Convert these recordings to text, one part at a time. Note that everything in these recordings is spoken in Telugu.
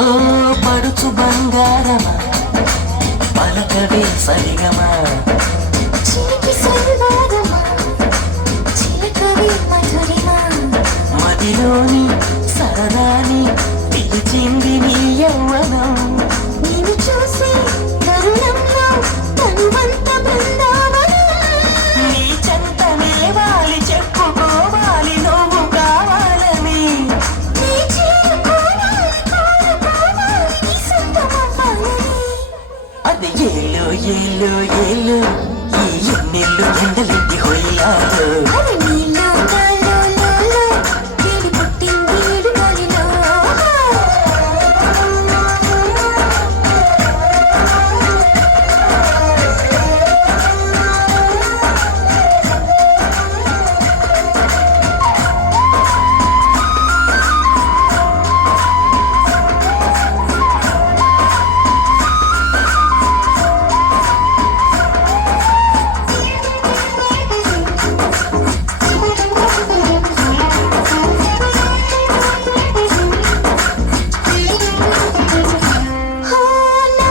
ఓ పడుచు బంగారమా పలకవే సరిగమా చిలిపి సల్వారమా చిలకవే మధురిమా మదిలోని సరదాని పిలిచింది నీ యవ్వనం నేను చూసి తరుణంలో తనువంత బృందావనం నీ చెంతనే వాలి చెప్పుకోవాలి నువ్వు కావాలని నీ చేరుకోవాలి కోరుకోవాలి నీ సొంతమవ్వాలని అది ఏలో ఏలో ఏలో ఈ ఎన్నెల్లు ఎండలింటి హొయ్యాలో అది నీలో నాలో నాలో వేడి పుట్టింది ఏడు గాలిలో హోనా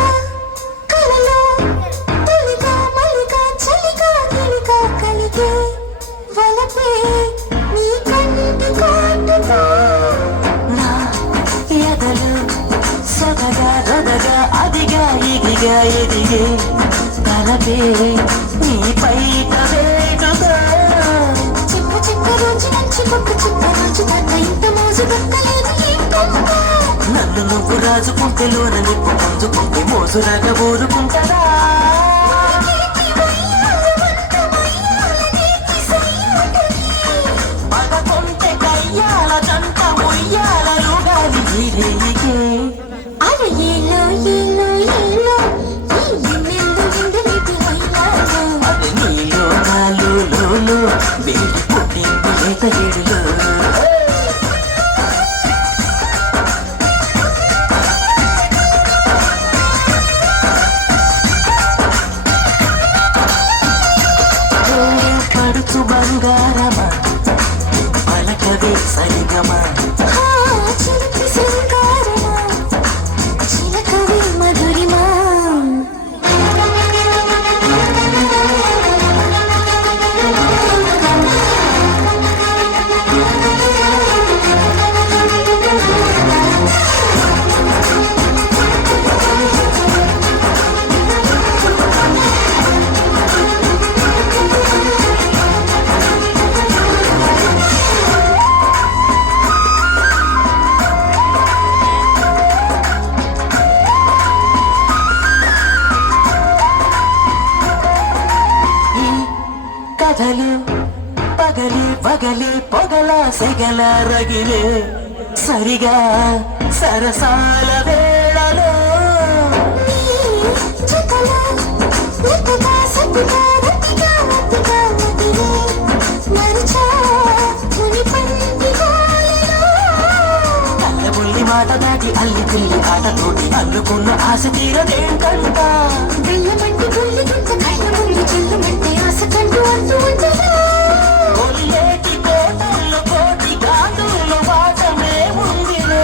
కలలో తొలిగా మలిగా చలిగా గిలిగా కలిగే వలపే నీ కంటి కాటుతో నా ఎదలు సొదగా రొదగా అదిగా ఇదిగా ఎదిగే తలపే నీ పైట వేటుగా చిప్పు చిక్క రోజు నుంచి కొక్క చిక్క రోజు దాకా ఇంత మోజు దక్కలేదు ఏం కొంత నన్ను నువ్వు రాజుకుంటే లోన నిప్పు పుంజుకుంటే మోసులాగా ఊరుకుంటదా పదకొంటే కయ్యాల జంట ఉయ్యాల రుగాలి గిరిగే అరే ఏలో ఏలో ఏలో ఈ ఎన్నెల్లు ఎండలిటి హైలాలో అది నీలో నాలో లోలో వేడి పుట్టింది లేత ఏడులో పడుచు బంగారమా పలకవే సరిగమా చిలిపి సింగారమా చిలకవే మధురిమా ఈ కథలు పగలి పగలి పొగల సెగల రగిలే సరిగా సరసాల వేళలో జతలో లెక్కగా సత్తుగా రతిగా రతిగా మదిరే మరిచా ముని పంది గాలిలో కళ్ళబుల్లి మాట దాటి అల్లి పిల్లి ఆటతోటి అల్లుకున్న ఆశ తీరదేంటంట వెళ్ళమంటి గుల్లి గుంత కళ్ళ ముందు చెల్లుమంటే ఆశ కంటూ అంటూ ఉంటదా కొల్లేటి కోటల్లో కోటి ఘాటుల్లో వాటమే ఉందిలే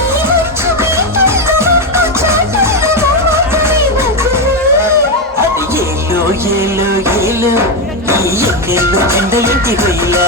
ఈ మంచు బీటల్లో ముక్కు చాటుల్లో మమ్మకమే మగువే అది ఏలో ఏలో ఏలో ఈ ఎన్నెల్లు ఎండ ఇంటి హొయ్యా